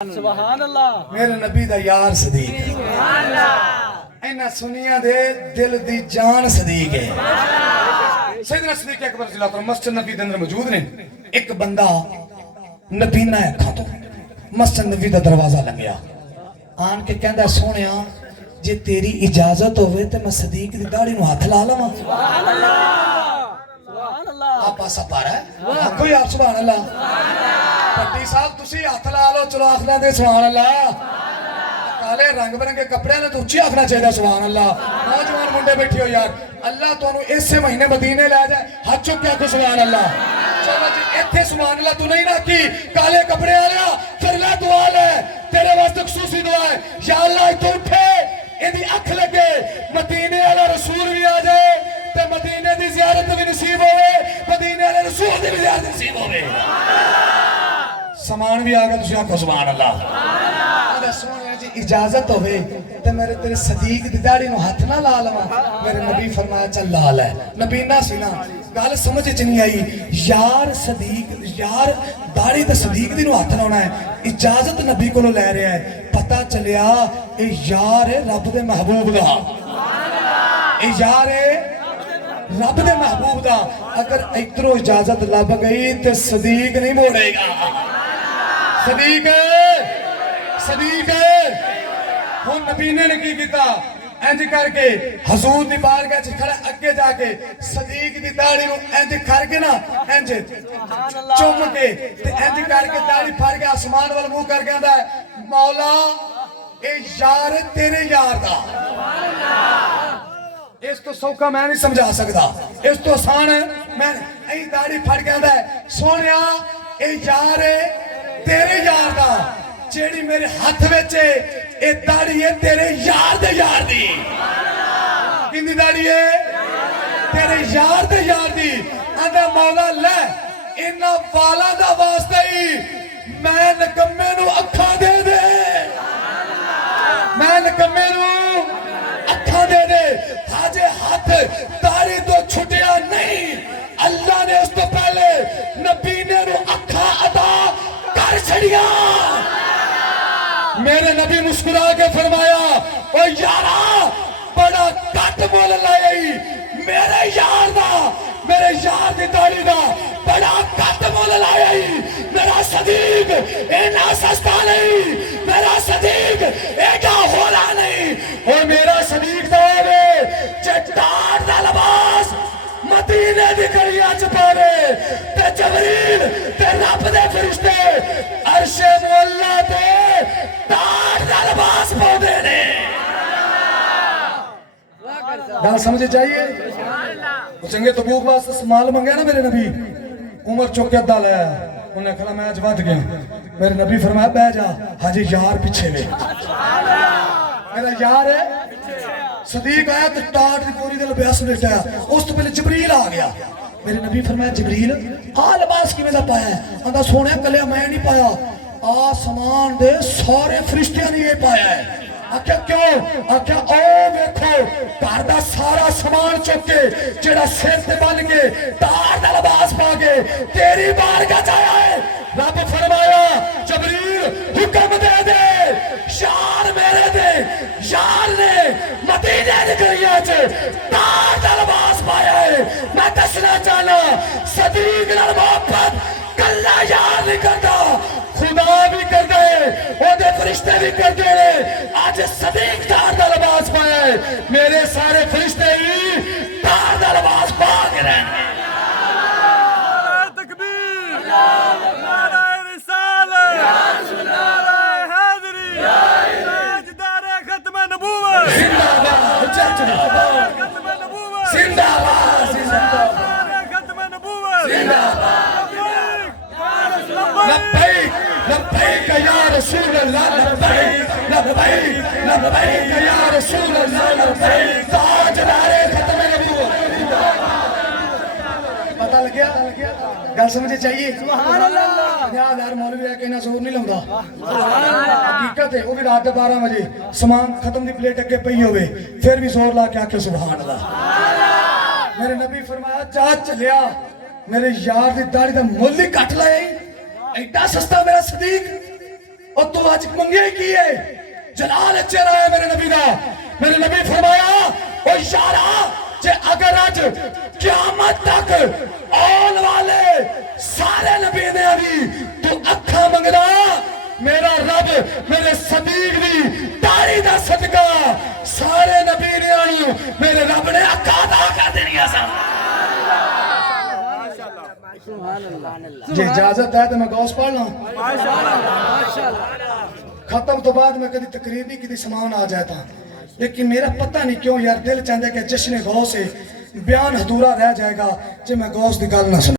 सुभान अल्लाह। मेरे नबी दा यार सदीक इन्हां सुनिया दे दिल दी जान सदीक है। सैयदना सदीक अकबर रज़ियल्लाहु अन्हु मस्जिद नबी दे अंदर मौजूद ने। एक बंदा नबीना अखां तो मस्जिद नबी दा दरवाजा लंघिया आन के कहंदा सोहणिया जे तेरी इजाजत होवे ते मैं सदीक दी दाढ़ी नु हाथ ला लवां। सुभान अल्लाह, सुभान अल्लाह। आप पासा पा रहा है आखो यार सुभान अल्लाह। पट्टी साहब तुसी हाथ ला लो चलो आखना दे सुभान अल्लाह। काले रंग बिरंगे कपड़े ने तो उच्ची आखना चाहिए सुभान अल्लाह। नौजवान मुंडे बैठे हो यार अल्लाह तुहानू इसे महीने मदीने ले जाए हाथ चुक के आखो सुभान अल्लाह। चलो जी इत्थे सुभान अल्लाह तू नहीं ना की काले कपड़े वाला फिर ले दुआ ले तेरे वास्ते खुसूसी दुआ है या अल्लाह तू उठे इहदी अख लगे मदीने वाला रसूल भी आ जाए ते मदीने दी ज़ियारत भी नसीब होवे मदीने वाले रसूल दी भी ज़ियारत नसीब होवे। समान भी आ गया तुसी आखो सुभान अल्लाह। अरे सोहणिया जी इजाजत होवे ते मेरे तेरे सदीक दी दाढ़ी नु हाथ ना ला लवां। मेरे नबी फरमाया चल ला ले। नबी ना सी ना गल समझ च नहीं आई यार सदीक यार दाढ़ी ते सदीक दी नु हाथ लाना है इजाजत नबी कोलों ले रहा है। पता चलिया ए यार है रब दे महबूब दा ए यार है रब दे महबूब दा। अगर इधरों इजाजत लब गई ते सदीक नहीं मोड़ेगा। सदीक सदीक हुन नबी ने की किया इंज करके हजूर दी बारगाह च खड़ा अगे जाके सदीक दी दाढ़ी नु इंज करके ना इंज चुम के ते इंज करके दाढ़ी फाड़ के आसमान वाल मुंह कर कहंदा है मौला ए यार तेरे यार दा। इस तो सौखा मैं नहीं समझा सकता इस तो आसान है मैं ऐ दाढ़ी फाड़ कहंदा है सोहणिया ए यार तेरे यार दा जेड़ी मेरे हाथ विच ए दाढ़ी है तेरे यार दे यार दी। किंदी दाढ़ी है तेरे यार दे यार दी। आंदा मौला ले इन्हां वालां दा वास्ते ही मैं नकम्मे नू अखां दे दे मैं नकम्मे नू अखां दे दे। हाजे हाथ दाढ़ी तो छुटिया नहीं अल्लाह ने उस तो पहले नबी ने नू अखां अदा कर छड़िया। मेरे नबी मुस्कुरा के फरमाया ओ यारा बड़ा घट मोल लाया मेरे यार दा मेरे यार दी दाढ़ी दा बड़ा घट मोल लाया मेरा सदीक इना सस्ता नहीं मेरा सदीक एडा होला नहीं। और मेरा सदीक दा होवे चट्टान दा लिबास मदीने दी गलियां च पावे ते जबरील ते रब दे फरिश्ते अर्शे मुअल्ला ते तार दा लिबास पाउंदे ने। गल समझ चाहिए चंगे तबूक वास्ते माल मंगया ना मेरे नबी उमर चुक के अद्धा लाया उन्हें आखना मैं अज वध गया। मेरे नबी फरमाया बह जा हाजी यार पीछे वे मेरा यार है सदीक आया तो टाट की पूरी दिल ब्यास लेटा उस तो पहले जबरील आ गया। मेरे नबी फरमाया जबरील आ लिबास किवें दा पाया है। आंदा सोहणिया कलिया मैं नहीं पाया आसमान दे सारे फरिश्तियां ने ये पाया है। आख्या क्यों आख्या ओ देखो घर दा सारा सामान चुक के जेड़ा सिर ते बन के तार दा लिबास पा के तेरी बारगाह च आया है। रब फरमाया जबरील हुक्म दे दे यार मेरे दे यार ने मदीने दी गलियां च तार दा लिबास पाया है। मैं दसना चाहना सदीक नाल मोहब्बत कल्ला यार नहीं करता खुदा भी करते ओदे फरिश्ते भी करते हैं। आज सदीक तार दा लिबास पाया है मेरे सारे फरिश्ते ही तार दा लिबास पा के रहने। तकबीर नारा रिसालत नारा हैदरी ताजदार खत्म नबूवत जिंदाबाद खत्म नबूवत जिंदाबाद जिंदाबाद खत्म नबूवत जिंदाबाद लब्बैक लब्बैक या रसूल अल्लाह लब्बैक लब्बैक लब्बैक या रसूल अल्लाह लब्बैक ताजदार खत्म नबूवत। पता लग गया गल समझ चाहिए सुभान अल्लाह। यार मौलवी रह के इन्ना जोर नहीं लाउंदा हकीकत है वो भी रात 12 बजे सामान खत्म दी प्लेट अगे पई होवे फिर भी जोर ला के आखे सुभान अल्लाह। मेरे नबी फरमाया जा चलिया मेरे यार दी दाढ़ी दा मुल ही कट लाया एडा सस्ता मेरा सदीक और तू आज मंगे की है जलाल चेहरा है मेरे नबी का। मेरे नबी फरमाया ओ यारा जे अगर आज क़यामत तक आने वाले सारे नबी ने अभी तू अखा मंगना मेरा रब मेरे सदीक दी तारी दा सदका सारे नबी ने आनू मेरे रब ने अखा अदा कर देनिया सन। जी इजाजत है तो मैं गौस पढ़ ला। खत्म तो बाद में कभी तकरीर नहीं कभी समान आ जाता, लेकिन मेरा पता नहीं क्यों यार दिल चाहता है कि जश्न गौस है बयान अधूरा रह जाएगा जे मैं गौस की गल ना सुना।